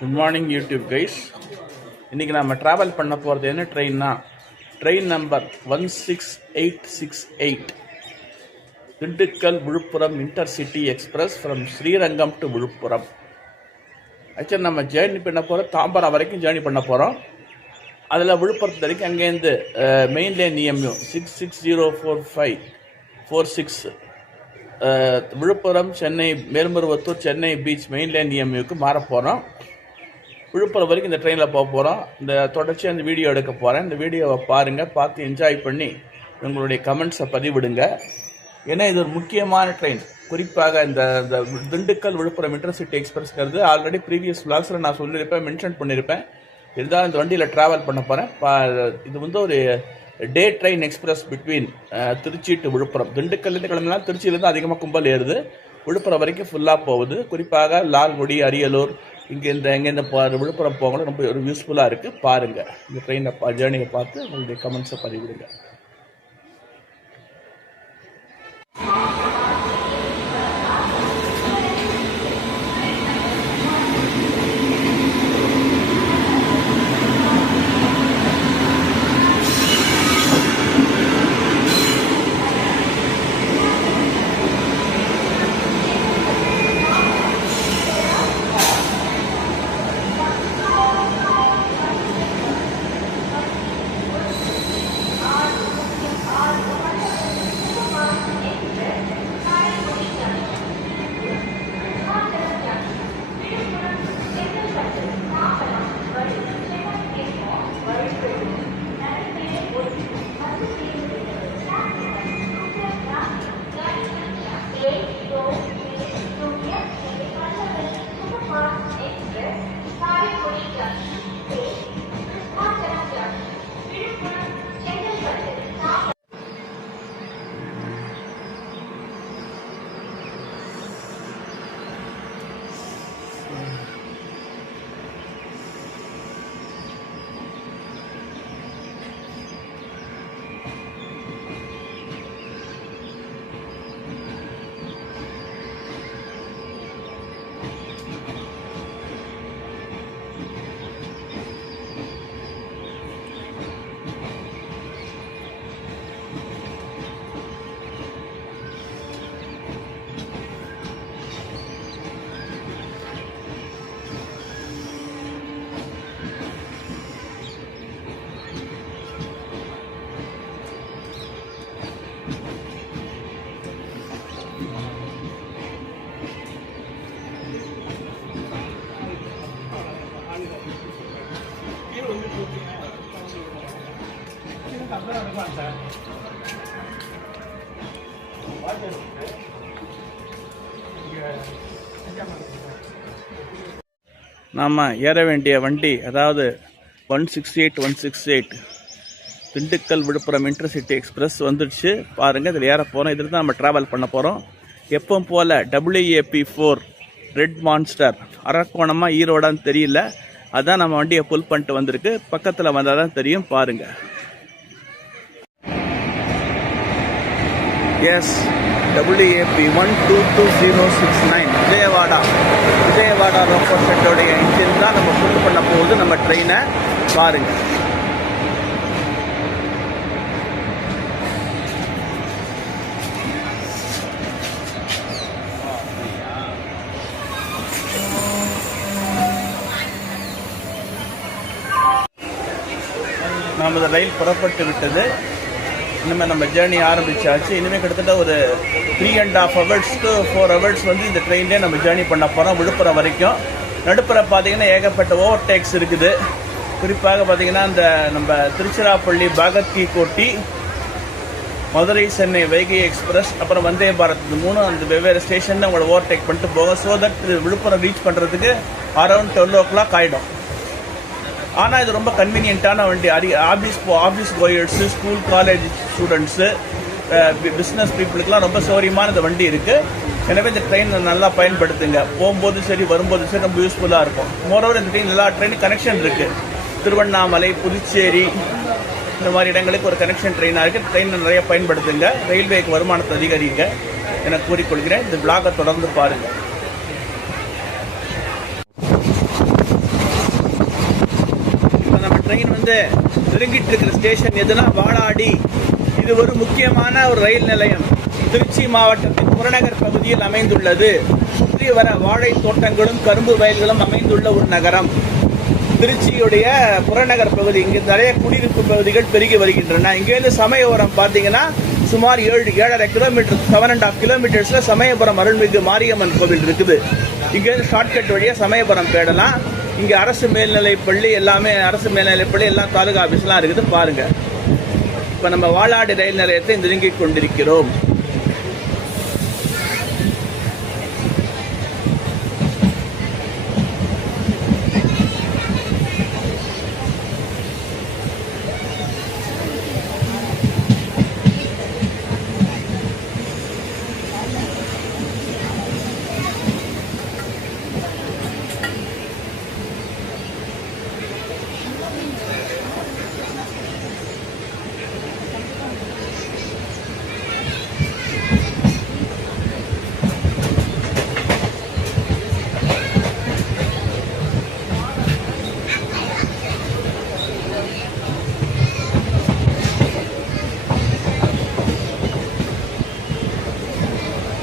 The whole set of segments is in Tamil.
Good morning YouTube guys. இன்றைக்கி நம்ம ட்ராவல் பண்ண போகிறது என்ன ட்ரெயின்னா, train number 16868 Dindigul Viluppuram intercity express from Srirangam to Viluppuram. Actually நம்ம ஜேர்னி பண்ண போகிறோம், தாம்பரம் வரைக்கும் ஜேர்னி பண்ண போகிறோம். அதில் விழுப்புரத்து வரைக்கும் அங்கேருந்து main line EMU 6604546 Viluppuram Chennai Melmaruvathur Chennai beach main line EMUக்கு மாற போகிறோம். விழுப்புரம் வரைக்கும் இந்த ட்ரெயினில் போக போகிறோம். இந்த தொடர்ச்சியாக இந்த வீடியோ எடுக்க போகிறேன். இந்த வீடியோவை பாருங்கள், பார்த்து என்ஜாய் பண்ணி உங்களுடைய கமெண்ட்ஸை பதிவிடுங்க. ஏன்னா இது ஒரு முக்கியமான ட்ரெயின். குறிப்பாக இந்த திண்டுக்கல் விழுப்புரம் இன்டர்சிட்டி எக்ஸ்பிரஸ்ங்கிறது ஆல்ரெடி ப்ரீவியஸ் விளாக்ஸில் நான் சொல்லியிருப்பேன், மென்ஷன் பண்ணியிருப்பேன். இருந்தாலும் இந்த வண்டியில் ட்ராவல் பண்ண போகிறேன். இது வந்து ஒரு day train express between Trichy to Viluppuram. திண்டுக்கல்லேருந்து கிளம்பினா திருச்சியிலேருந்து அதிகமாக கும்பல் ஏறுது, விழுப்புரம் வரைக்கும் ஃபுல்லாக போகுது. குறிப்பாக லால்குடி, அரியலூர், எங்கேருந்து விழுப்புரம் போகணும். ரொம்ப ஒரு யூஸ்ஃபுல்லாக இருக்குது. பாருங்கள், இந்த ட்ரெயினை ஜேர்னியை பார்த்து உங்களுடைய கமெண்ட்ஸை பதிவிடுங்க. நாம் ஏற வேண்டிய வண்டி அதாவது 168 திண்டுக்கல் விழுப்புரம் இன்டர்சிட்டி எக்ஸ்பிரஸ் வந்துடுச்சு. பாருங்கள், இதில் ஏற போகிறோம். இதில் தான் நம்ம ட்ராவல் பண்ண போகிறோம். எப்பவும் போல் WAP4 ரெட் மான்ஸ்டர் அரக்கோணமாக ஈரோடான்னு தெரியல, அதான் நம்ம வண்டியை புல் பண்ணிட்டு வந்திருக்கு. பக்கத்தில் வந்தால் தான் தெரியும். பாருங்கள். எஸ், WAP 122069 விஜயவாடா ரோக்கோட் செட்டோடைய இன்ஜின் தான் நம்ம புல் பண்ண போகுது நம்ம ட்ரெயினை. பாருங்கள். நமது ரயில் புறப்பட்டு விட்டது. இனிமேல் நம்ம ஜேர்னி ஆரம்பிச்சாச்சு. இனிமேல் கிட்டத்தட்ட ஒரு 3.5 hours to 4 hours வந்து இந்த ட்ரெயின்லேயே நம்ம ஜேர்னி பண்ண போகிறோம் விழுப்புரம் வரைக்கும். நடுப்புற பார்த்தீங்கன்னா ஏகப்பட்ட ஓவர்டேக்ஸ் இருக்குது. குறிப்பாக பார்த்தீங்கன்னா இந்த நம்ம திருச்சிராப்பள்ளி பாகத் கி கோட்டி, மதுரை சென்னை வைகை எக்ஸ்பிரஸ், அப்புறம் வந்தே பாரத், இந்த மூணும் அந்த வெவ்வேறு ஸ்டேஷனில் உங்களை ஓவர்டேக் பண்ணிட்டு போகும். ஸோ தட் விழுப்புரம் ரீச் பண்ணுறதுக்கு அரௌண்ட் 12 o'clock ஆகிடும். ஆனால் இது ரொம்ப கன்வீனியன்ட்டான வண்டி. Office goers, school college students, business பீப்புளுக்கெலாம் ரொம்ப சௌரியமான இந்த வண்டி இருக்குது. எனவே இந்த ட்ரெயின் நல்லா பயன்படுத்துங்க. போகும்போது சரி, வரும்போது சரி, ரொம்ப யூஸ்ஃபுல்லாக இருக்கும். மோரோவர் இந்த ட்ரெயின் எல்லா ட்ரெயினும் கனெக்ஷன் இருக்குது. திருவண்ணாமலை, புதுச்சேரி, இந்த மாதிரி இடங்களுக்கு ஒரு கனெக்ஷன் ட்ரெயினாக இருக்குது. ட்ரெயின் நிறைய பயன்படுத்துங்க. ரயில்வேக்கு வருமானத்தை அதிகரிங்க என கூறிக்கொள்கிறேன். இந்த விளாகை தொடர்ந்து பாருங்கள். ட்ரெயின் வந்து நெருங்கிட்டு இருக்கிற ஸ்டேஷன் எதுனா வாளாடி. இது ஒரு முக்கியமான ஒரு ரயில் நிலையம். திருச்சி மாவட்டத்தின் புறநகர் பகுதியில் அமைந்துள்ளது. சுற்றி வர வாழை தோட்டங்களும் கரும்பு வயல்களும் அமைந்துள்ள ஒரு நகரம். திருச்சியுடைய புறநகர் பகுதி. இங்கு நிறைய குடியிருப்பு பகுதிகள் பெருகி வருகின்றன. இங்கேருந்து சமயபுரம் பார்த்தீங்கன்னா சுமார் 7.5 கிலோமீட்டர், 7.5 கிலோமீட்டர்ஸ்ல சமயபுரம் அருள்மிகு மாரியம்மன் கோவில் இருக்குது. இங்கேருந்து ஷார்ட்கட் வழியா சமயபுரம் போயிடலாம். இங்க அரசு மேல்நிலைப்பள்ளி எல்லாமே, அரசு மேல்நிலைப்பள்ளி எல்லாம் தாலுகா ஆபீஸ்லாம் இருக்குது பாருங்க. இப்ப நம்ம வாளாடி ரயில் நிலையத்தை நெருங்கிக் கொண்டிருக்கிறோம்.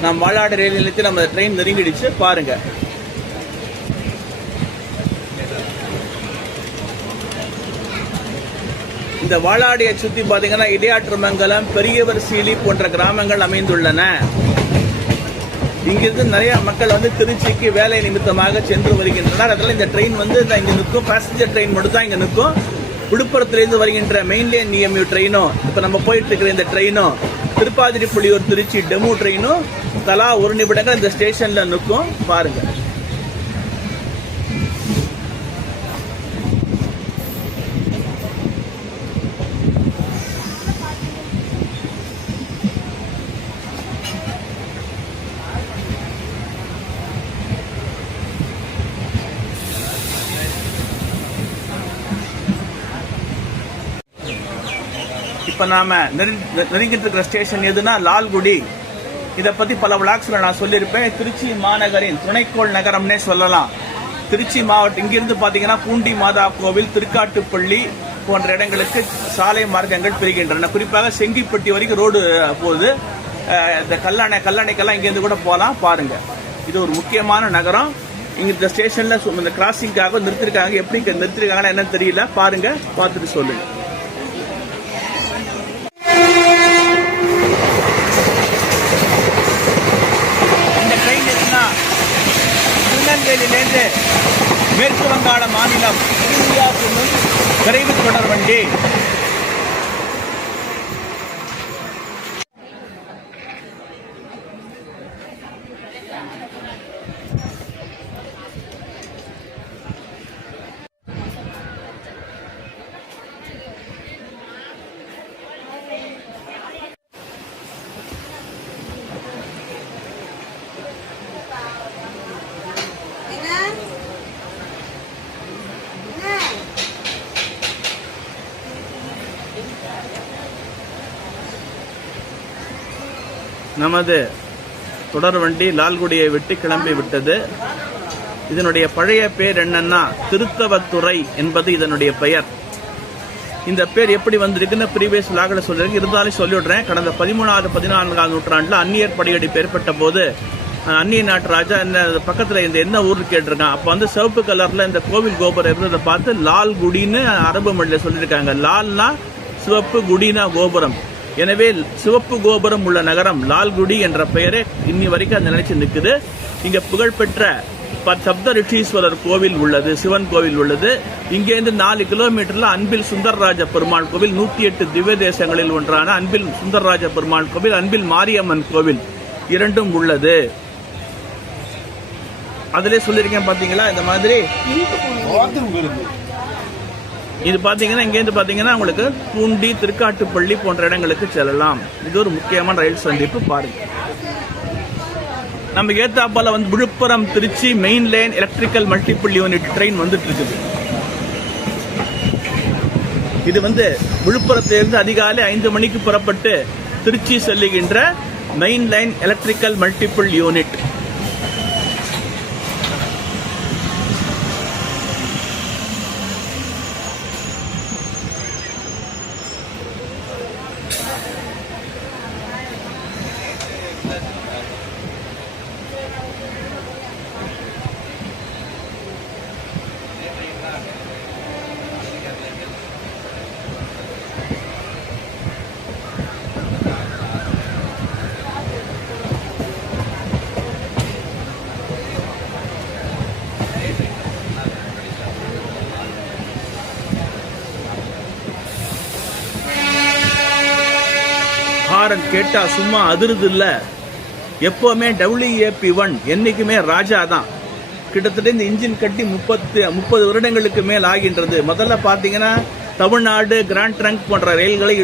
நாம் வாளாடி ரயில் நிலையத்தில் நம்ம ட்ரெயின் நெருங்கிடுச்சு பாருங்க. இந்த வாளாடியை சுத்தி பாத்தீங்கன்னா இடையாற்றுமங்கலம், பெரியவர் சீலி போன்ற கிராமங்கள் அமைந்துள்ளன. இங்கிருந்து நிறைய மக்கள் வந்து திருச்சிக்கு வேலை நிமித்தமாக சென்று வருகின்றனர். அதனால இந்த ட்ரெயின் வந்து இங்க நிற்கும். பேசஞ்சர் ட்ரெயின் மட்டும் தான் இங்க நிற்கும். விழுப்புரத்திலிருந்து வருகின்ற மெயின் லைன் EMU ட்ரெயினும், இப்ப நம்ம போயிட்டு இருக்கிற இந்த ட்ரெயினும், திருப்பாதிரி புலியூர் திருச்சி டெமு ட்ரெயினும் தலா 1 நிமிடங்கள் இந்த ஸ்டேஷன்ல நிற்கும் பாருங்க. இப்ப நாம நெருங்கிட்டு இருக்கிற ஸ்டேஷன் எதுனா லால்குடி. இதை பத்தி பல விளாக்ஸ்ல நான் சொல்லியிருப்பேன். திருச்சி மாநகரின் துணைக்கோள் நகரம்னே சொல்லலாம். திருச்சி மாவட்டம் இங்கிருந்து பாத்தீங்கன்னா பூண்டி மாதா கோவில், திருக்காட்டுப்பள்ளி போன்ற இடங்களுக்கு சாலை மார்க்கங்கள் பிரிகின்றன. குறிப்பாக செங்கிப்பட்டி வரைக்கும் ரோடு போகுது. இந்த கல்லணைக்கெல்லாம் இங்கிருந்து கூட போகலாம் பாருங்க. இது ஒரு முக்கியமான நகரம். இங்க இந்த ஸ்டேஷன்ல இந்த கிராசிங்காக நிறுத்திருக்காங்க. எப்படி நிறுத்திருக்காங்கன்னா என்னன்னு தெரியல, பாருங்க, பார்த்துட்டு சொல்லுங்க. திருநெல்வேலியிலிருந்து மேற்கு வங்காள மாநிலம் விரைவு தொடர் வண்டி. நமது தொடர் வண்டி லால்குடியை விட்டு கிளம்பி விட்டது. இதனுடைய பழைய பேர் என்னன்னா திருத்தவத்துறை என்பது இதனுடைய பெயர். இந்த பேர் எப்படி வந்திருக்குன்னு ப்ரீவியஸ் லாக்ல சொல்லிருக்கு. இருந்தாலும் சொல்லிவிடுறேன். கடந்த 13வது 14ஆம் நூற்றாண்டுல அந்நியர் படியெடுப்பு ஏற்பட்ட போது அந்நிய நாட்டு ராஜா இந்த பக்கத்துல இந்த என்ன ஊர்னு கேட்டிருக்கான். அப்ப வந்து சிவப்பு கலர்ல இந்த கோவில் கோபுரம் இருந்ததை பார்த்து லால்குடின்னு அரபு மொழியில சொல்லியிருக்காங்க. லால்னா சிவப்பு, குடினா கோபுரம். எனவே சிவப்பு கோபுரம் உள்ள நகரம் லால்குடி என்ற பெயரே இன்னி வரைக்கும் அந்த நினைச்சு நிற்குது. இங்க புகழ்பெற்ற சப்த ரிஷீஸ்வரர் கோவில் உள்ளது, சிவன் கோவில் உள்ளது. இங்கேருந்து 4 கிலோமீட்டர்ல அன்பில் சுந்தரராஜ பெருமாள் கோவில், 108 திவ்ய தேசங்களில் ஒன்றான அன்பில் சுந்தரராஜ பெருமாள் கோவில், அன்பில் மாரியம்மன் கோவில் இரண்டும் உள்ளது. அதிலே சொல்லியிருக்கேன் பாத்தீங்களா. இந்த மாதிரி இது பாத்தீங்கன்னா இங்கேருந்து பாத்தீங்கன்னா உங்களுக்கு பூண்டி, திருக்காட்டுப்பள்ளி போன்ற இடங்களுக்கு செல்லலாம். இது ஒரு முக்கியமான ரயில் சந்திப்பு பாருங்க. நம்ம ஏத்தாப்பால வந்து Viluppuram Tiruchi main line electrical multiple unit train வந்துட்டு இருக்குது. இது வந்து விழுப்புரத்திலிருந்து அதிகாலை 5 மணிக்கு புறப்பட்டு திருச்சி செல்லுகின்ற main line electrical multiple unit. Horn கேட்டா சும்மா அதிருது இல்ல. எப்பவுமே WAP1 என்னைக்குமே ராஜா தான். கிட்டத்தட்ட இந்த இன்ஜின் கட்டி 30 வருடங்களுக்கு மேல் ஆகின்றது. முதல்ல பார்த்தீங்கன்னா தமிழ்நாடு கிராண்ட் ட்ரங்க் போன்ற ரயில்களை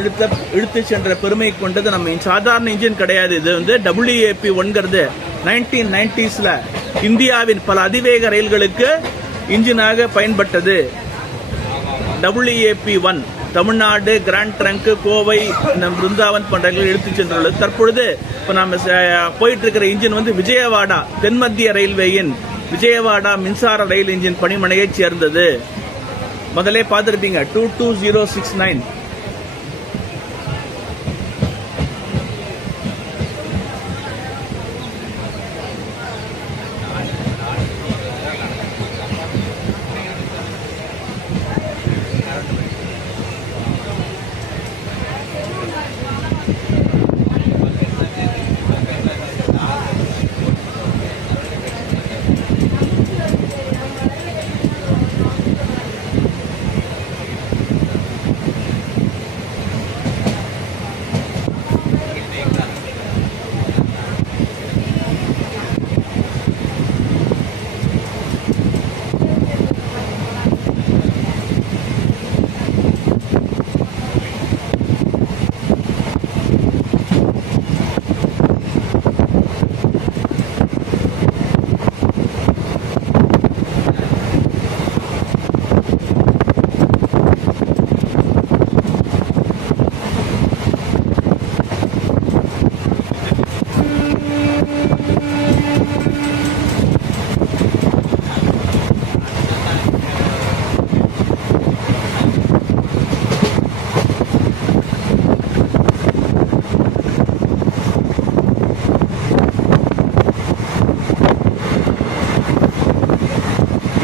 இழுத்து சென்ற பெருமை கொண்டது நம்ம சாதாரண இன்ஜின் கிடையாது. இது வந்து WAP1ங்கிறது 1990s இந்தியாவின் பல அதிவேக ரயில்களுக்கு இன்ஜினாக பயன்பட்டது. WAP1 Tamil Nadu grand trunk, Kovai, Brindavan போன்ற எடுத்து சென்றுள்ளது. தற்பொழுது இப்போ நம்ம போயிட்டு இருக்கிற இன்ஜின் வந்து விஜயவாடா தென்மத்திய ரயில்வேயின் விஜயவாடா மின்சார ரயில் இன்ஜின் பணிமனையை சேர்ந்தது. முதலே பார்த்துருப்பீங்க 22069.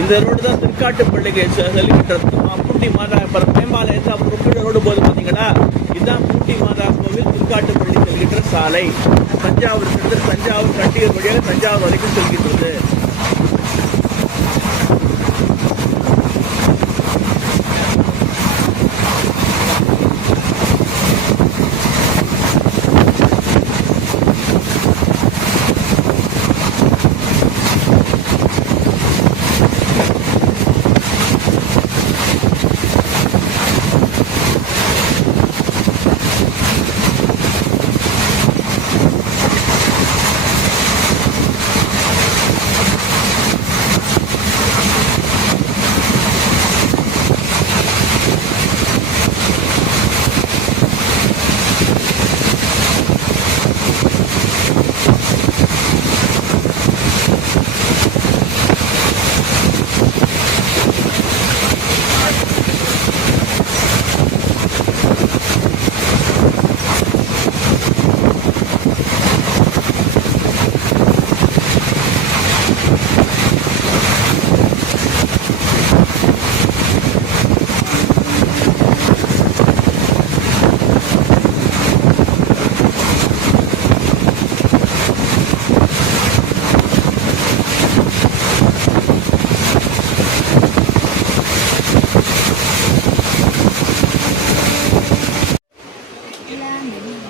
இந்த ரோடு தான் திருக்காட்டுப்பள்ளிக்கு சொல்லிக்கிட்டு பூண்டி மாதா மேம்பாளையத்தை அப்புறம் கீழே ரோடு போது பார்த்தீங்கன்னா இதுதான் பூண்டி மாதா கோவில் திருக்காட்டுப்பள்ளி செல்கின்ற சாலை. தஞ்சாவூர் தஞ்சாவூர் கண்டியூர் வழியாக தஞ்சாவூர் வரைக்கும் செல்கின்றது.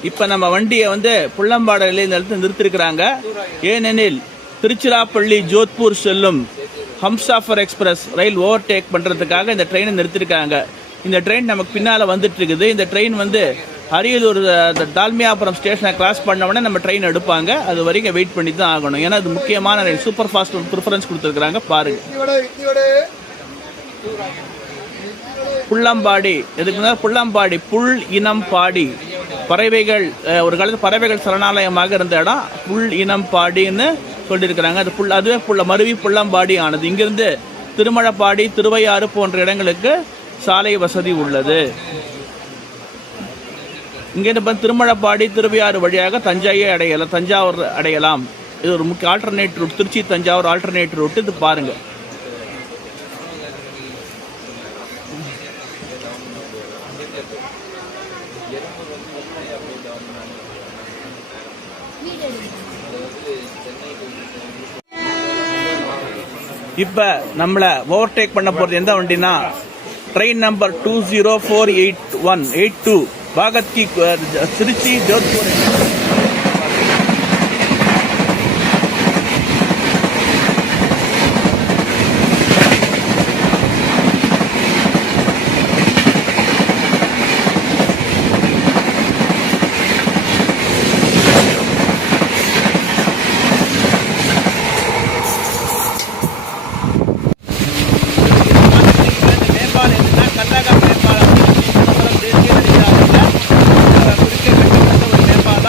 இப்ப நம்ம வண்டியை வந்து புள்ளம்பாடில இந்த இடத்துல நிறுத்திருக்கிறாங்க. ஏனெனில் திருச்சிராப்பள்ளி ஜோத்பூர் செல்லும் ஹம்சாஃபர் எக்ஸ்பிரஸ் ரயில் ஓவர்டேக் பண்றதுக்காக இந்த ட்ரெயினை நிறுத்திருக்காங்க. இந்த ட்ரெயின் நமக்கு பின்னால வந்துட்டு இருக்குது. இந்த ட்ரெயின் வந்து அரியலூர் தால்மியாபுரம் ஸ்டேஷனை கிராஸ் பண்ண உடனே நம்ம ட்ரெயின் எடுப்பாங்க. அது வரைக்கும் வெயிட் பண்ணி தான் ஆகணும். ஏன்னா அது முக்கியமான ரயில், சூப்பர் ஃபாஸ்ட் ப்ரிஃபரன்ஸ் கொடுத்துருக்காங்க. பாருங்க புள்ளம்பாடி, எதுக்கு முன்னாடி புள்ளம்பாடி புல் இனம் பாடி பறவைகள், ஒரு காலத்தில் பறவைகள் சரணாலயமாக இருந்த இடம் புல் இனம் பாடின்னு சொல்லியிருக்கிறாங்க. அது அதுவே மருவி புள்ளம்பாடி ஆனது. இங்கிருந்து திருமழப்பாடி, திருவையாறு போன்ற இடங்களுக்கு சாலை வசதி உள்ளது. இங்கிருந்து திருமழப்பாடி, திருவையாறு வழியாக தஞ்சாவூர் அடையலாம். இது ஒரு முக்கிய alternate route, Tiruchi Thanjavur alternate route. இது பாருங்க. இப்ப நம்மள ஓவர்டேக் பண்ண போறது எந்த வண்டினா ட்ரெயின் நம்பர் 2048182 பாகத் கி திருச்சி ஜோத்பூர் மேம்பாலம் என்னன்னா கல்லகா மேம்பாலம் தேசிய நெடுஞ்சாலையில் குறுக்கே கட்டப்பட்ட ஒரு மேம்பாலம்.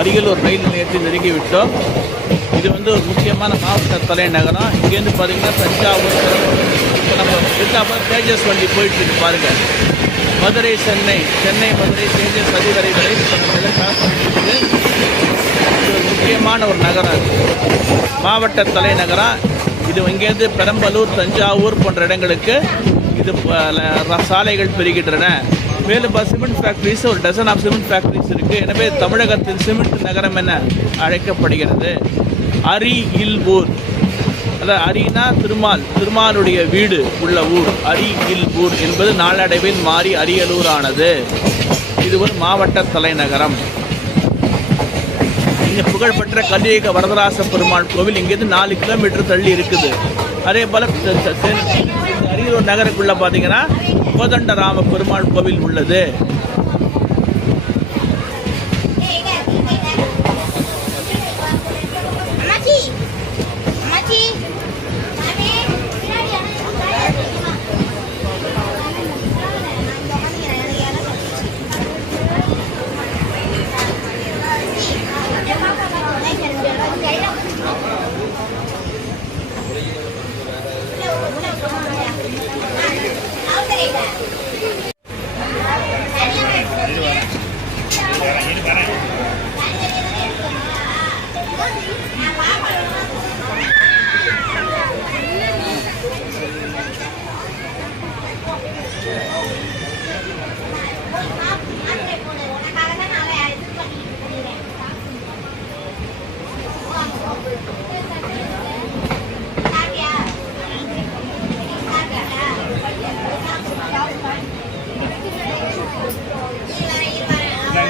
அரியலூர் ரயில் நிலையத்தை நெருங்கிவிட்டோம். இது வந்து ஒரு முக்கியமான மாவட்ட தலைநகரம். இங்கேருந்து பார்த்தீங்கன்னா தஞ்சாவூர், இப்போ நம்ம எதிர்த்தாப்புல தேஜஸ் வண்டி போயிட்டுருக்கு பாருங்கள். மதுரை சென்னை, சென்னை மதுரை தேஜஸ் அதிவரைகளை இப்போ நம்ம எல்லாம் கிராஸ் பண்ணிட்டு இது ஒரு முக்கியமான ஒரு நகரம், மாவட்ட தலைநகரம். இது இங்கேருந்து பெரம்பலூர், தஞ்சாவூர் போன்ற இடங்களுக்கு இது சாலைகள் பெறுகின்றன. மேலும் சிமெண்ட் ஃபேக்ட்ரிஸ் ஒரு டசன் ஆஃப் சிமெண்ட் ஃபேக்ட்ரிஸ் இருக்குது. எனவே தமிழகத்தின் சிமெண்ட் நகரம் என அழைக்கப்படுகிறது. அரியலூர், அதாவது அரினா திருமாலுடைய வீடு உள்ள ஊர் அரியலூர் என்பது நாளடைவில் மாறி அரியலூர் ஆனது. இது ஒரு மாவட்ட தலைநகரம். இங்கே புகழ்பெற்ற கலியுக வரதராச பெருமாள் கோவில் இங்கேருந்து 4 கிலோமீட்டர் தள்ளி இருக்குது. அதே போல் அரியலூர் நகருக்குள்ளே பார்த்தீங்கன்னா கோதண்டராம பெருமாள் கோவில் உள்ளது.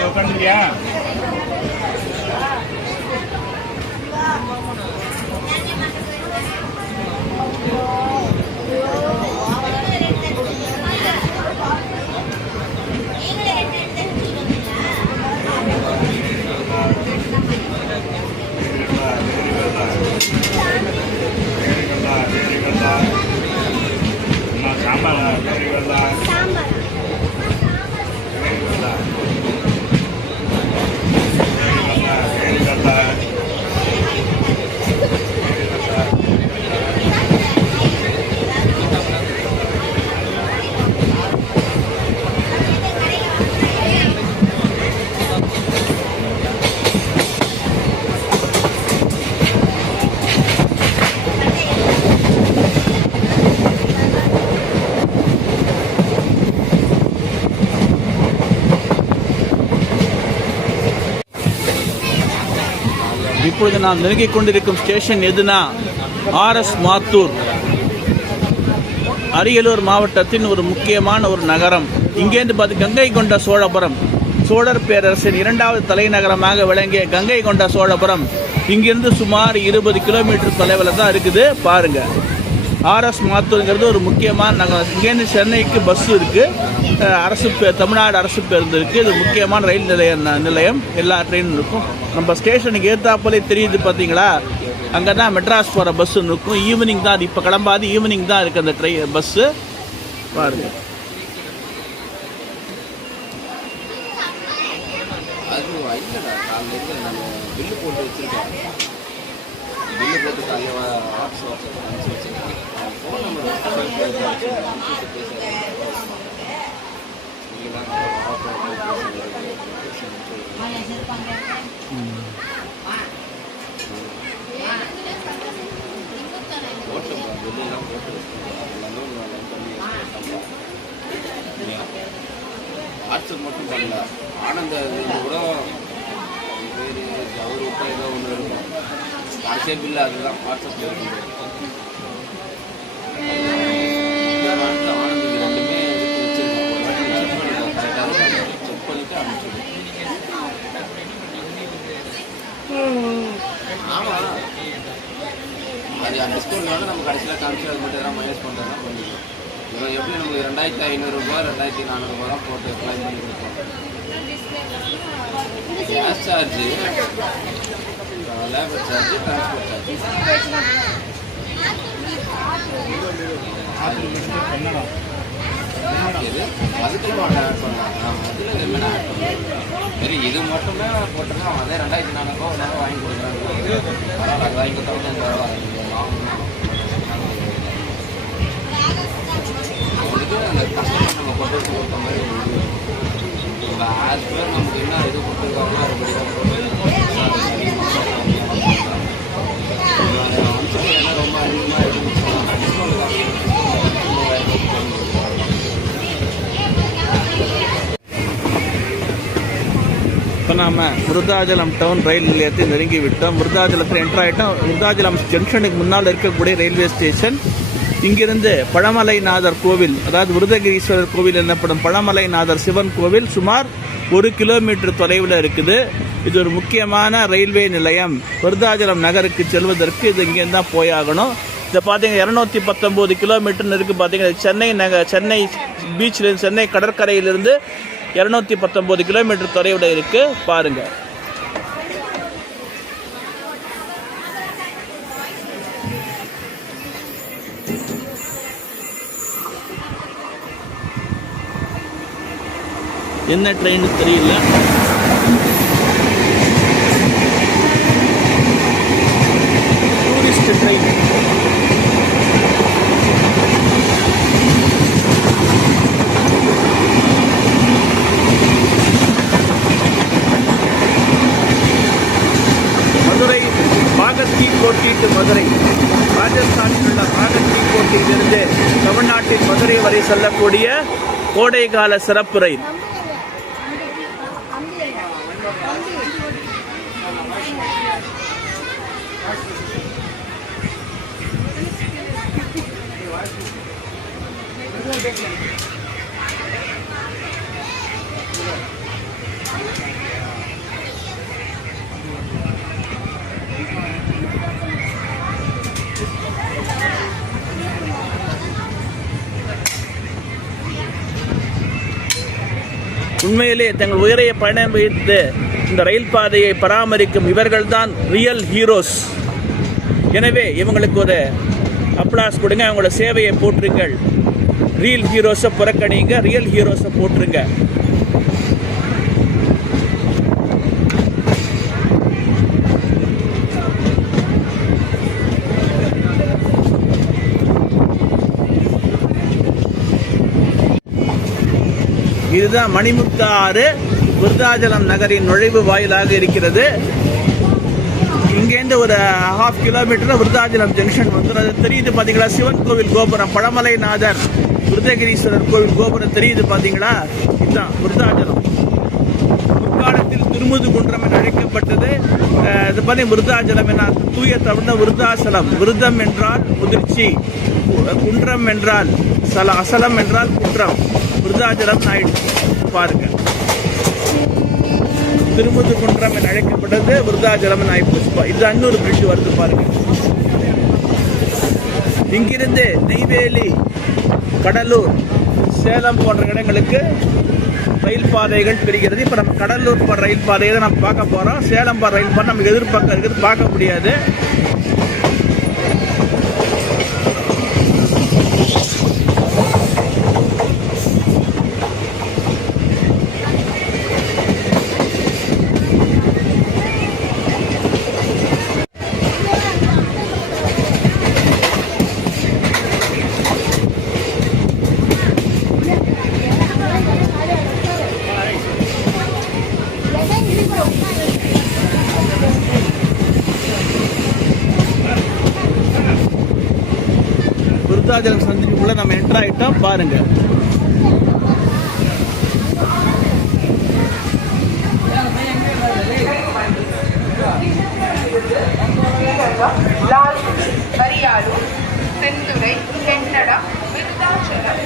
உட்காந்துருக்கியா? இப்பொழுது நாம் நெருங்கிக் கொண்டிருக்கும் ஸ்டேஷன் எதுனா ஆர்எஸ் மாத்தூர், அரியலூர் மாவட்டத்தின் ஒரு முக்கியமான ஒரு நகரம். இங்கேருந்து பார்த்து கங்கை கொண்ட சோழபுரம், சோழர் பேரரசின் 2வது தலைநகரமாக விளங்கிய கங்கை கொண்ட சோழபுரம் இங்கிருந்து சுமார் 20 கிலோமீட்டர் தொலைவில் தான் இருக்குது. பாருங்க, ஆர்எஸ் மாத்தூருங்கிறது ஒரு முக்கியமான நகரம். இங்கேருந்து சென்னைக்கு பஸ் இருக்குது, தமிழ்நாடு அரசு பேருந்து இருக்குது. இது முக்கியமான ரயில் நிலையம், எல்லா ட்ரெயினும் இருக்கும். நம்ம ஸ்டேஷனுக்கு ஏற்றாப்போலே தெரியுது பார்த்தீங்களா, அங்கே தான் மெட்ராஸ் போகிற பஸ்ஸு இருக்கும். ஈவினிங் தான், இப்போ கிளம்பாது ஈவினிங் தான் இருக்குது அந்த பஸ்ஸு. பாருங்கள், பில்லு போட்டு வச்சிருக்கேன். பில்லு போட்டு காலையில் ஃபோன் நம்பர் பில்லுலாம் போட்டு வாட்ஸ்அப் மட்டும் பண்ணல. ஆனந்த இது கூட பேர் அவர் விட்டா ஏதோ ஒன்று இருக்கும். கடைசியே பில்லு அதுதான் வாட்ஸ்அப் இருக்குது. ஆனந்துக்கு 2மே வச்சுருக்கோம். செக் பண்ணிட்டு அனுப்பிச்சிடும். ஆமாம், அது டிஸ்கவுண்ட்னால நம்ம கடைசியில் காமிச்சு அது மட்டும் எதாவது மைனஸ் பண்ணுறதுனா பண்ணிக்கலாம். இப்போ எப்படி நமக்கு 2500 ரூபா 2400 தான் போட்டு கிளைம் பண்ணி கொடுப்போம். Gas charge, labour charge, transport charge. இது சரி இது மட்டுமே போட்டுருந்தா அதே 2400 வாங்கி கொடுக்குறாங்க. அது வாங்கி கொடுத்தாலும் அந்த கஸ்டமர் நம்ம கொண்டு கொடுத்த மாதிரி ஆஸ் பேர் நமக்கு என்ன இது கொடுத்துருக்காங்களோ அதுபடி தான் அம்சம் எல்லாம் ரொம்ப அதிகமாக இப்போ நாம் விருத்தாச்சலம் டவுன் ரயில் நிலையத்தை நெருங்கி விட்டோம். விருத்தாச்சலத்தில் என்ட்ரு ஆகிட்டோம். விருத்தாச்சலம் ஜங்ஷனுக்கு முன்னால் இருக்கக்கூடிய ரயில்வே ஸ்டேஷன். இங்கிருந்து பழமலைநாதர் கோவில், அதாவது விருதகிரீஸ்வரர் கோவில் எனப்படும் பழமலைநாதர் சிவன் கோவில் சுமார் 1 கிலோமீட்டர் தொலைவில் இருக்குது. இது ஒரு முக்கியமான ரயில்வே நிலையம். விருத்தாச்சலம் நகருக்கு செல்வதற்கு இது இங்கேருந்து தான் போயாகணும். இதை பார்த்தீங்கன்னா 219 கிலோமீட்டர்னு இருக்குது. பார்த்தீங்கன்னா சென்னை பீச்சில் சென்னை கடற்கரையிலிருந்து 219 கிலோமீட்டர் தொலைவில் இருக்குது. பாருங்கள். என்ன ட்ரெயின் தெரியல. Tourist train. மதுரை பாகத்தி கோட்டி டு மதுரை. ராஜஸ்தானில் உள்ள பாகத்தி கோட்டியிலிருந்து தமிழ்நாட்டின் மதுரை வரை செல்லக்கூடிய கோடைகால சிறப்பு ரயில். உண்மையிலே தங்கள் உயரிய பயணம் வைத்து இந்த ரயில் பாதையை பராமரிக்கும் இவர்கள்தான் ரியல் ஹீரோஸ். எனவே இவங்களுக்கு ஒரு அப்ளாஸ் கொடுங்க, அவங்களோட சேவையை போற்றுங்கள். ரியல் ஹீரோஸை புறக்கணிங்க, ரியல் ஹீரோஸை போற்றுங்க. இதுதான் மணிமுத்த ஆறு விருத்தாச்சலம் நகரின் நுழைவு வாயிலாக இருக்கிறது. இங்கேருந்து ஒரு 1/2 கிலோமீட்டர் விருத்தாச்சலம் ஜங்ஷன் வந்து தெரியுது. பார்த்தீங்களா, சிவன் கோவில் கோபுரம், பழமலைநாதர் விருதகிரீஸ்வரர் கோவில் கோபுரம் தெரியுது. பார்த்தீங்களா, இதுதான் விருத்தாச்சலம். முற்காலத்தில் திருமுது குன்றம் என அழைக்கப்பட்டது. இது பார்த்தீங்க விருத்தாச்சலம் என தூய தமிழ் விருத்தாசலம். விருதம் என்றால் முதிர்ச்சி, குன்றம் என்றால் அசலம் என்றால் குன்றம். விருத்தாச்சலம் ஆயிடுச்சு. பாருங்க, திருமுது குன்றம் என அழைக்கப்பட்டது விருத்தாச்சலம் ஆயிடுச்சு. இது அன்னூர் பிரிட்ஜ் வருது பாருங்க. இங்கிருந்து நெய்வேலி, கடலூர், சேலம் போன்ற இடங்களுக்கு ரயில் பாதைகள் பிரிகிறது. இப்போ நம்ம கடலூர் போகிற ரயில் பாதையை தான் நம்ம பார்க்க போகிறோம். சேலம் போகிற ரயில் பாதை நமக்கு எதிர்பார்க்க இருக்கிறது, பார்க்க முடியாது. விருத்தாச்சலம் சந்திப்புக்குள்ள நம்ம என்டர் ஆகிட்டோம். பாருங்க, செந்துறை, கன்னடா, விருத்தாச்சலம்,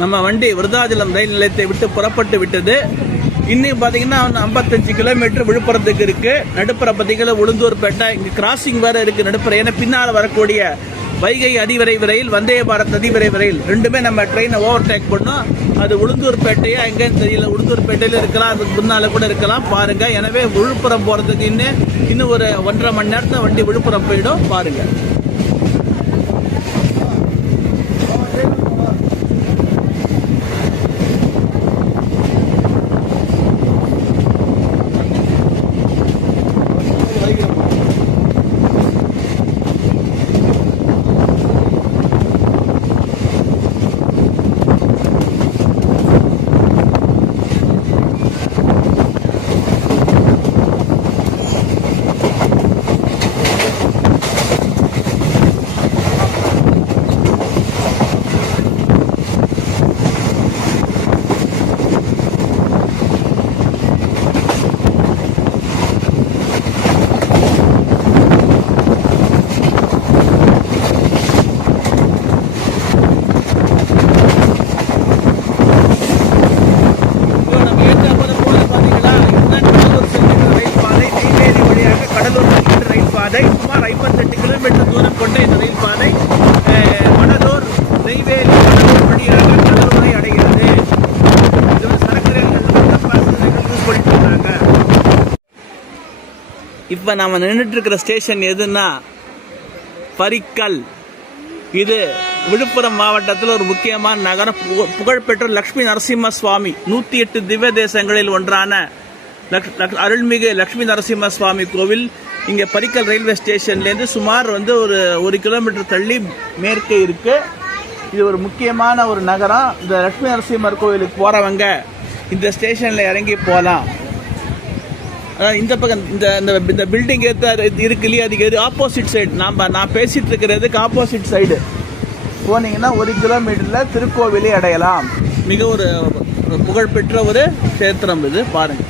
நம்ம வண்டி விருதாச்சலம் ரயில் நிலையத்தை விட்டு புறப்பட்டு விட்டது. இன்னும் பார்த்தீங்கன்னா 55 கிலோமீட்டர் விழுப்புரத்துக்கு இருக்கு. நடுப்புற பார்த்தீங்கன்னா உளுந்தூர்பேட்டை, இங்கே கிராசிங் வேற இருக்கு நடுப்புற. ஏன்னா பின்னால் வரக்கூடிய வைகை அதிவிரைவு ரயில், வந்தே பாரத் அதிவிரைவு ரயில் ரெண்டுமே நம்ம ட்ரெயினை ஓவர்டேக் பண்ணோம். அது உளுந்தூர்பேட்டையா எங்கேன்னு தெரியல. உளுந்தூர்பேட்டையில் இருக்கலாம், அதுக்கு முன்னால் கூட இருக்கலாம் பாருங்க. எனவே விழுப்புரம் போகிறதுக்கு இன்னும் ஒரு 1.5 மணி நேரத்தில் வண்டி விழுப்புரம் போயிடும் பாருங்க. சுமார் 58 கிலோமீட்டர் தூரம் கொண்ட இந்த ரயில் பாதை மணலூர், நெய்வேலி, கடலூர் வழியாக கடலூரை அடைகிறது. இது சரக்கு ரயில்கள் யூஸ் பண்ணிட்டு இருக்காங்க. இப்போ நாம நின்றுட்டு இருக்கிற ஸ்டேஷன் எதுன்னா பரிக்கல். இது விழுப்புரம் மாவட்டத்தில் ஒரு முக்கியமான நகரம். புகழ்பெற்ற லட்சுமி நரசிம்ம சுவாமி 108 திவ்ய தேசங்களில் ஒன்றான அருள்மிகு லட்சுமி நரசிம்ம சுவாமி கோவில் இங்கே பரிக்கல் ரயில்வே ஸ்டேஷன்லேருந்து சுமார் ஒரு 1 கிலோமீட்டர் தள்ளி மேற்கே இருக்கு. இது ஒரு முக்கியமான ஒரு நகரம். இந்த லட்சுமி நரசிம்மர் கோவிலுக்கு போகிறவங்க இந்த ஸ்டேஷனில் இறங்கி போகலாம். இந்த பக்கம் இந்த பில்டிங் இருக்கு இல்லையா, அதுக்கு ஆப்போசிட் சைடு நான் பேசிட்டு இருக்கிறதுக்கு ஆப்போசிட் சைடு போனீங்கன்னா 1 கிலோமீட்டரில் திருக்கோவிலை அடையலாம். மிக ஒரு புகழ்பெற்ற ஒரு கஷேத்திரம் இது பாருங்க.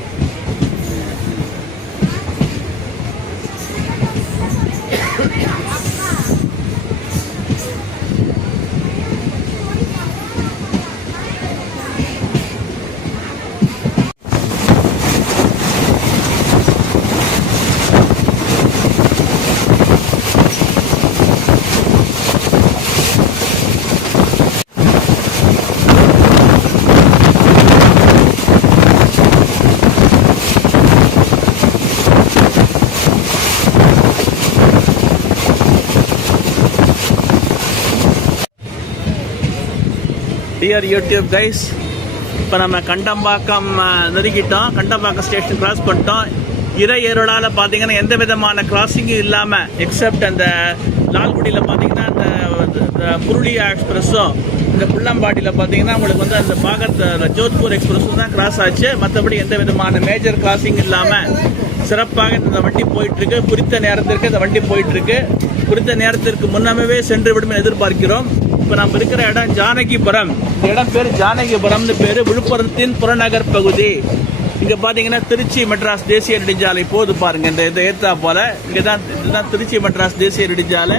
டியர் யூடியூப் கைஸ், இப்போ நம்ம கண்டம்பாக்கம் நெருங்கிட்டோம். கண்டம்பாக்கம் ஸ்டேஷன் கிராஸ் பண்ணிட்டோம். இறையருளால் பார்த்தீங்கன்னா எந்த விதமான கிராசிங்கும் இல்லாமல் எக்ஸப்ட் அந்த லால்குடியில் பார்த்தீங்கன்னா அந்த புருளியா எக்ஸ்பிரஸும் இந்த புள்ளம்பாடியில் பார்த்தீங்கன்னா உங்களுக்கு அந்த பாகத் ஜோத்பூர் எக்ஸ்பிரஸும் தான் கிராஸ் ஆச்சு. மற்றபடி எந்த விதமான மேஜர் கிராசிங் இல்லாமல் சிறப்பாக இந்த வண்டி போயிட்டுருக்கு. குறித்த நேரத்திற்கு இந்த வண்டி போயிட்டுருக்கு. குறித்த நேரத்திற்கு முன்னமே சென்று விடும் எதிர்பார்க்கிறோம். இப்போ நம்ம இருக்கிற இடம் ஜானகிபுரம். இந்த இடம் பேர் ஜானகிபுரம்னு பேர். விழுப்புரத்தின் புறநகர் பகுதி. இங்கே பார்த்தீங்கன்னா திருச்சி மெட்ராஸ் தேசிய நெடுஞ்சாலை போது பாருங்க. இந்த ஏத்தா போல இதுதான் திருச்சி மெட்ராஸ் தேசிய நெடுஞ்சாலை.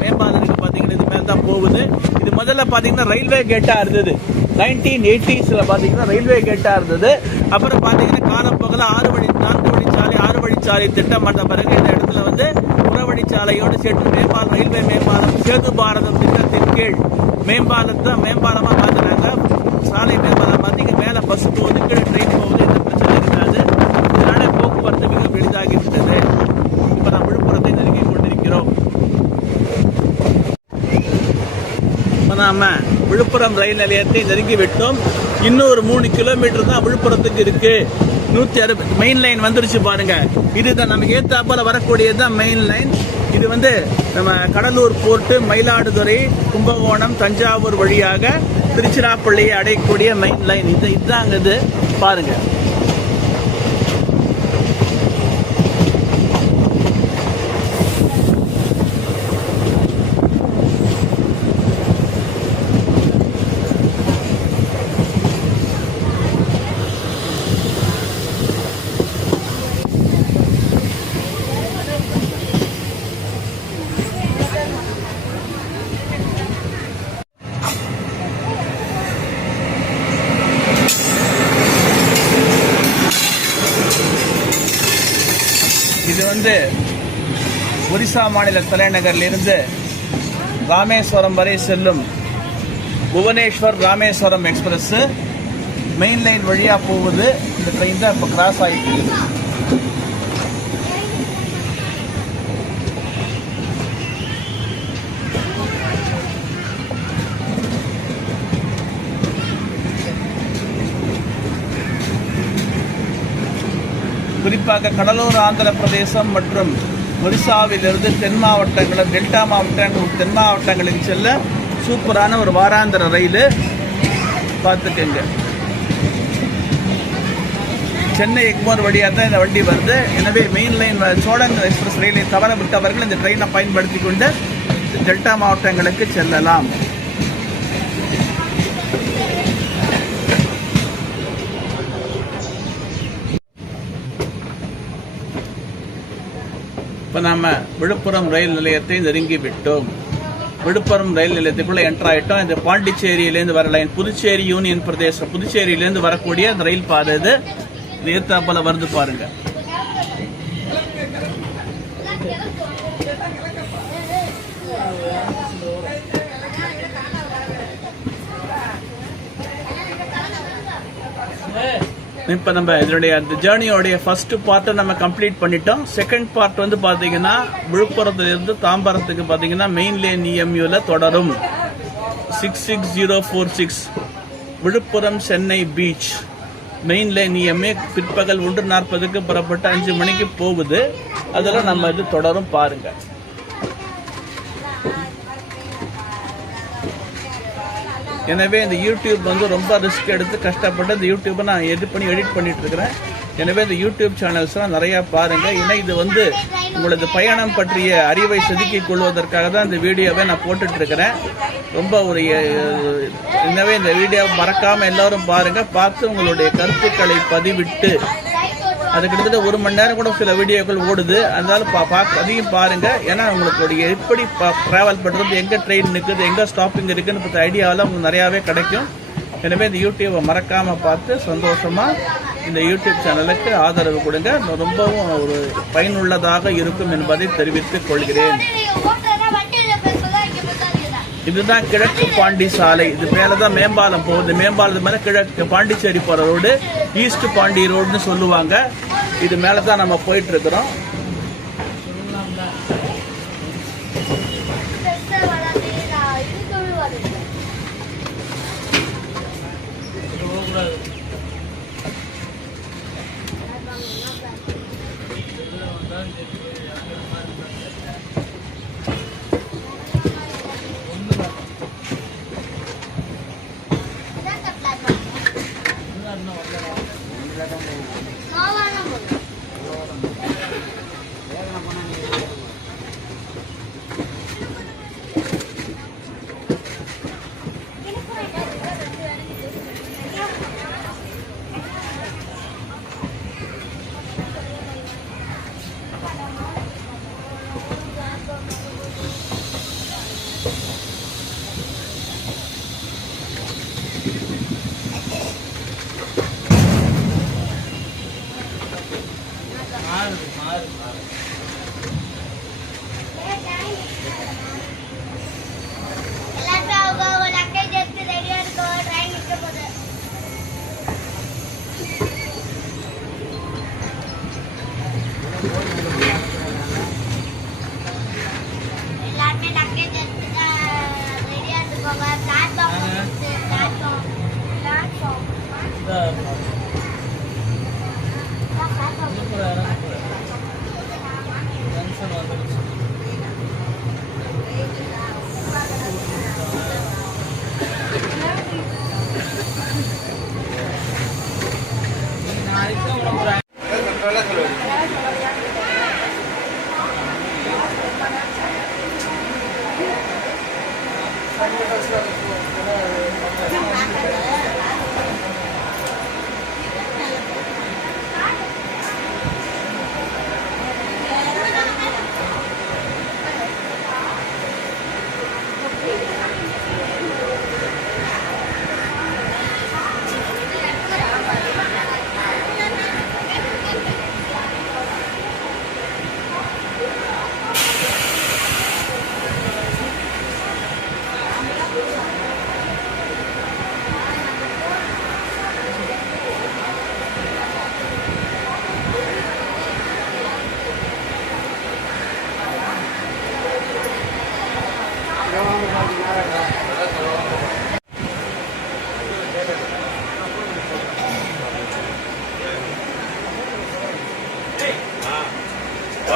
மேம்பாலத்துக்கு பார்த்தீங்கன்னா இது மேலே தான் போகுது. இது முதல்ல பார்த்தீங்கன்னா ரயில்வே கேட்டாக இருந்தது. 1980s பார்த்தீங்கன்னா ரயில்வே கேட்டாக இருந்தது. அப்புறம் பார்த்தீங்கன்னா காலப்போக்கில் 6 வழிச்சாலை திட்டம் பண்ண பிறகு இந்த இடத்துல புறவழிச்சாலையோடு சேர்த்து ரயில்வே மேம்பாலம் சேது பாரதம் திட்டத்தின் கீழ் மேம்பாலமாக மாற்றினாங்க. சாலை மேம்பாலம் பார்த்தீங்க, மேலே பஸ் போகுது, கீழே ட்ரெயின் போகுது, எந்த பிரச்சனை இருக்காது. இதனால போக்குவரத்து மிகவும் எளிதாகிவிட்டது. இப்போ நாம் விழுப்புரத்தை நெருங்கி கொண்டிருக்கிறோம். இப்போ நாம விழுப்புரம் ரயில் நிலையத்தை நெருங்கி விட்டோம். இன்னும் ஒரு 3 கிலோமீட்டர் தான் விழுப்புரத்துக்கு இருக்கு. 160 மெயின் லைன் வந்துருச்சு பாருங்க. இதுதான் நமக்கு ஏத்தாப்புல வரக்கூடியதுதான் மெயின் லைன். இது வந்து நம்ம கடலூர் போர்ட்டு, மயிலாடுதுறை, கும்பகோணம், தஞ்சாவூர் வழியாக திருச்சிராப்பள்ளியை அடையக்கூடிய மெயின் லைன். இதுதாங்க இது பாருங்க. இது வந்து ஒரிசா மாநில தலைநகரிலிருந்து ராமேஸ்வரம் வரை செல்லும் Bhubaneswar Rameswaram express main line வழியா போகுது. இந்த ட்ரெயின் தான் இப்போ கிராஸ் ஆகிட்டு இருக்குது. குறிப்பாக கடலூர், ஆந்திர பிரதேசம் மற்றும் ஒரிசாவிலிருந்து தென் மாவட்டங்களும் டெல்டா மாவட்டங்கள், தென் மாவட்டங்களுக்கு செல்ல சூப்பரான ஒரு வாராந்திர ரயில் பார்த்துக்கங்க. சென்னை எக்மோர் வழியாக தான் இந்த வண்டி வருது. எனவே மெயின் லைன் சோழன் எக்ஸ்பிரஸ் ரயிலை தவற விட்டவர்கள் இந்த ட்ரெயினை பயன்படுத்தி கொண்டு டெல்டா மாவட்டங்களுக்கு செல்லலாம். இப்போ நம்ம விழுப்புரம் ரயில் நிலையத்தை நெருங்கி விட்டோம். விழுப்புரம் ரயில் நிலையத்துக்குள்ள என்டர் ஆகிட்டோம். இந்த பாண்டிச்சேரியிலேருந்து வர லைன், புதுச்சேரி யூனியன் பிரதேசம், புதுச்சேரியிலேருந்து வரக்கூடிய அந்த ரயில் பாதை இது ஏத்தாப்பல வருது பாருங்க. இப்போ நம்ம இதனுடைய அந்த ஜேர்னியோடைய ஃபர்ஸ்ட் பார்ட்டை நம்ம கம்ப்ளீட் பண்ணிட்டோம். செகண்ட் பார்ட் வந்து பார்த்தீங்கன்னா விழுப்புரத்திலிருந்து தாம்பரத்துக்கு பார்த்தீங்கன்னா மெயின் லைன் இஎம்யூல தொடரும். 66046 Viluppuram Chennai beach main line EMU பிற்பகல் 1:40க்கு புறப்பட்டு 5 மணிக்கு போகுது. அதெல்லாம் நம்ம இது தொடரும் பாருங்க. எனவே இந்த யூடியூப் வந்து ரொம்ப ரிஸ்க் எடுத்து கஷ்டப்பட்டு இந்த யூடியூப்பை நான் எடிட் பண்ணிட்டு இருக்கிறேன். எனவே இந்த யூடியூப் சேனல்ஸ்லாம் நிறையா பாருங்கள். ஏன்னா இது வந்து உங்களது பயணம் பற்றிய அறிவை செதுக்கிக் கொள்வதற்காக தான் இந்த வீடியோவை நான் போட்டுட்ருக்கிறேன். ரொம்ப ஒரு எனவே இந்த வீடியோவை மறக்காமல் எல்லோரும் பாருங்கள். பார்த்து உங்களுடைய கருத்துக்களை பதிவிட்டு அது கிட்டத்தட்ட 1 மணி நேரம் கூட சில வீடியோக்கள் ஓடுது. அதனால அதையும் பாருங்க. ஏன்னா உங்களுக்கு எப்படி டிராவல் பண்ணுறது, எங்கே ட்ரெயின் நிற்குது, எங்கே ஸ்டாப்பிங் இருக்குன்னு பற்றி ஐடியாவெல்லாம் உங்களுக்கு நிறையாவே கிடைக்கும். எனவே இந்த யூடியூப்பை மறக்காமல் பார்த்து சந்தோஷமாக இந்த யூடியூப் சேனலுக்கு ஆதரவு கொடுங்க. ரொம்பவும் ஒரு பயனுள்ளதாக இருக்கும் என்பதை தெரிவித்துக் கொள்கிறேன். இதுதான் கிழக்கு பாண்டி சாலை. இது மேலே தான் மேம்பாலம் போகுது. மேம்பாலத்து மேலே கிழக்கு பாண்டிச்சேரி போகிற ரோடு ஈஸ்ட் பாண்டி ரோடுன்னு சொல்லுவாங்க. இது மேலே தான் நம்ம போயிட்டு இருக்கிறோம்.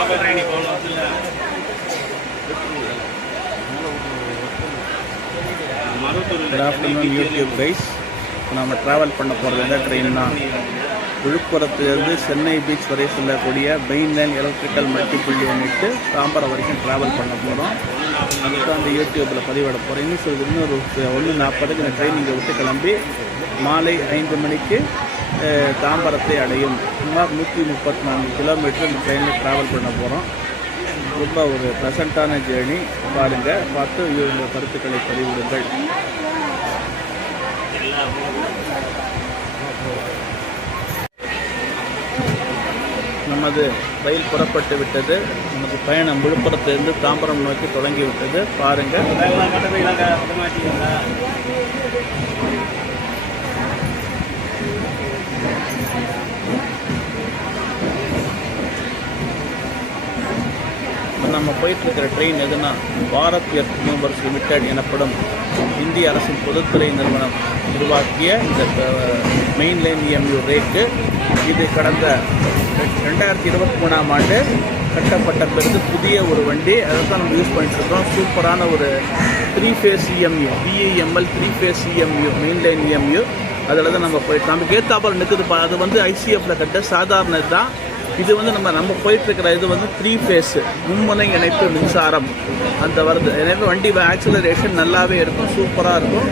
Good afternoon YouTube guys. நம்ம ட்ராவல் பண்ண போகிறது எந்த ட்ரெயின்னா விழுப்புரத்துலேருந்து சென்னை பீச் வரை செல்லக்கூடிய main line electrical multiple unit Tambaram வரைக்கும் ட்ராவல் பண்ண போகிறோம். அதுதான் அந்த யூடியூப்பில் பதிவிட போகிறோம். இன்னொரு 1:40 இந்த ட்ரெயின் இங்கே விட்டு கிளம்பி மாலை 5 மணிக்கு தாம்பரத்தை அடையும். சுமார் 134 கிலோமீட்டர் இந்த ட்ரெயினில் ட்ராவல் பண்ண போகிறோம். ரொம்ப ஒரு ப்ளசண்ட்டான ஜேர்னி. பாருங்கள், பார்த்து உங்கள் கருத்துக்களை பதிவிடுங்கள். நமது ரயில் புறப்பட்டு விட்டது. நமது பயணம் விழுப்புரத்திலிருந்து தாம்பரம் நோக்கி தொடங்கி விட்டது. பாருங்கள். நம்ம போயிட்டுருக்கிற ட்ரெயின் எதுனா பாரத் எர்த் மூவர்ஸ் லிமிடெட் எனப்படும் இந்திய அரசின் பொதுத்துறை நிறுவனம் உருவாக்கிய இந்த மெயின் லைன் EMU ரேக்கு. இது கடந்த 2023ஆம் ஆண்டு கட்டப்பட்ட பிறகு புதிய ஒரு வண்டி. அதை தான் நம்ம யூஸ் பண்ணிட்டுருக்கோம். சூப்பரான ஒரு 3 phase EMU, BEML 3 phase EMU, main line EMU. அதில் தான் நம்ம போயிட்டு நமக்கு ஏத்தாப்பால் நிற்குதுப்பா. அது வந்து ICFல கட்ட சாதாரண தான். இது வந்து நம்ம போயிட்டுருக்கிற இது வந்து 3 phase மும்முனை இணைப்பு மின்சாரம் அந்த வருது. எனவே வண்டி ஆக்சிலரேஷன் நல்லாவே இருக்கும், சூப்பராக இருக்கும்.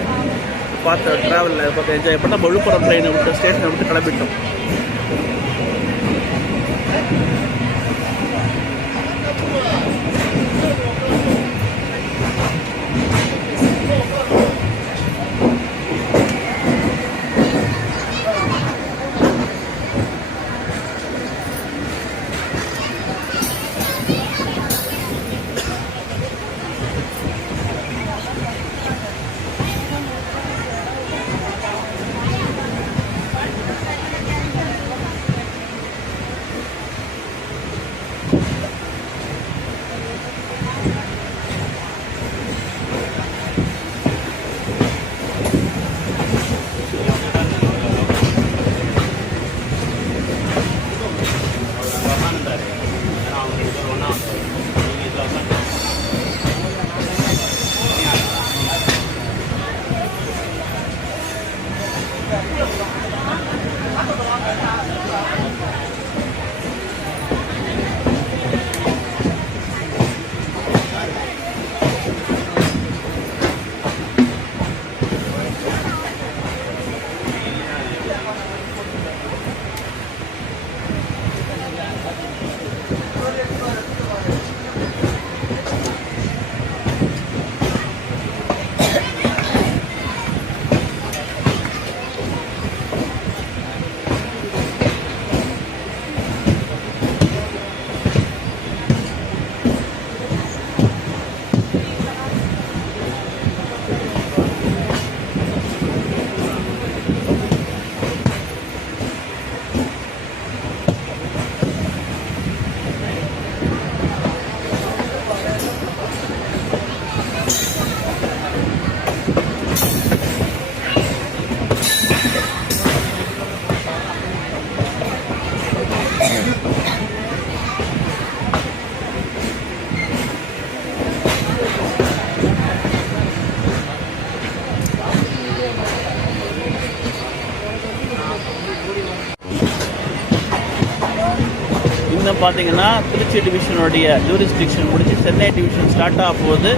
பார்த்து ட்ராவலில் பார்த்து என்ஜாய் பண்ணால் விழுப்புரம் ட்ரெயினை விட்டு ஸ்டேஷனை விட்டு கிளம்பிட்டோம். இன்னும் பார்த்தீங்கன்னா திருச்சி டிவிஷனுடைய ஜூரிஸ்டிக்ஷன் முடிச்சு சென்னை டிவிஷன் ஸ்டார்ட் ஆக போகுது.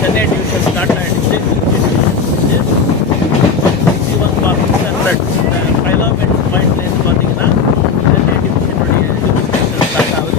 சென்னை டிவிஷன் ஸ்டார்ட் ஆகிடுச்சு. 61/600 கிலோமீட்டர் பாயிண்ட்லேருந்து பார்த்தீங்கன்னா சென்னை டிவிஷனுடைய ஜூரிஸ்டிக்ஷன் ஸ்டார்ட் ஆகுது.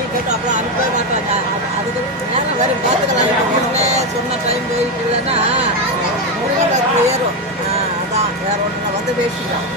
வாங்கி கேட்டோம், அப்புறம் அனுப்பவே மாட்டாங்க. அதுக்கு நேரம் வரும், பார்த்துக்கலாம். வீட்டில் சொன்ன டைம் போயிட்டு இல்லைன்னா முருகன் பக்தி ஏறும். அதான் வேற ஒன்று வந்து பேசிக்கலாம்.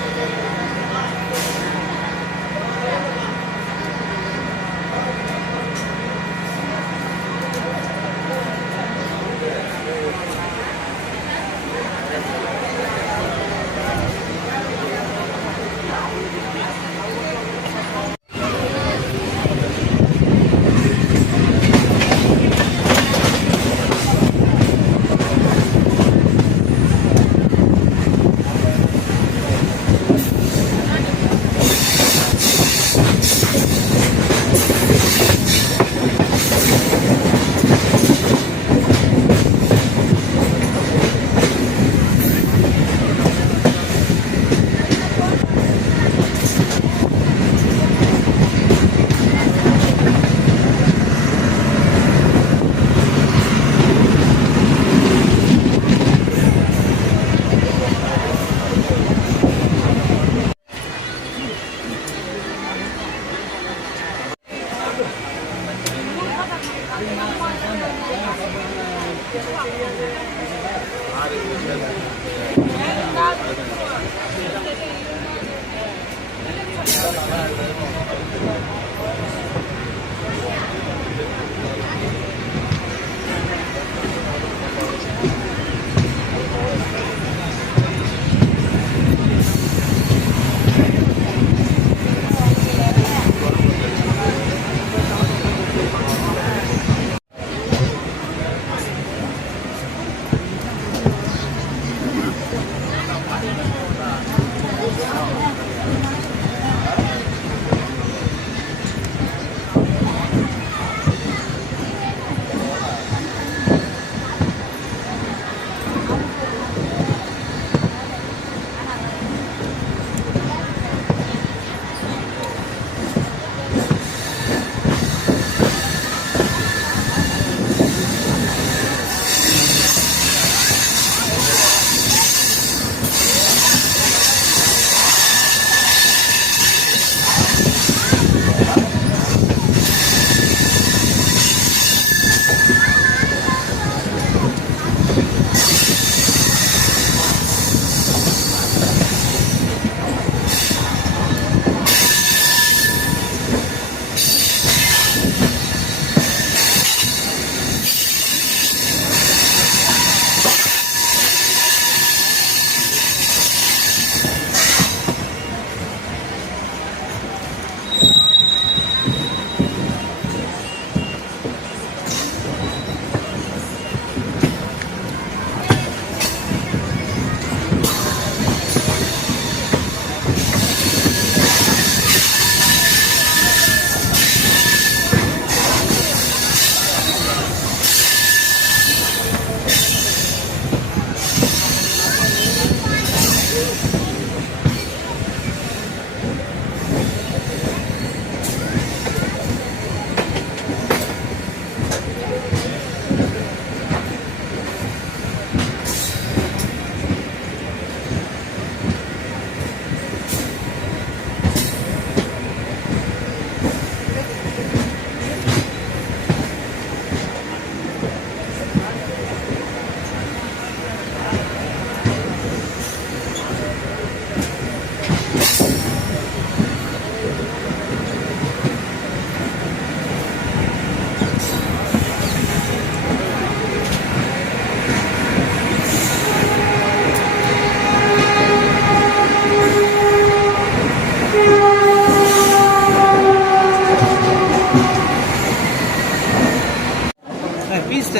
பீஸ்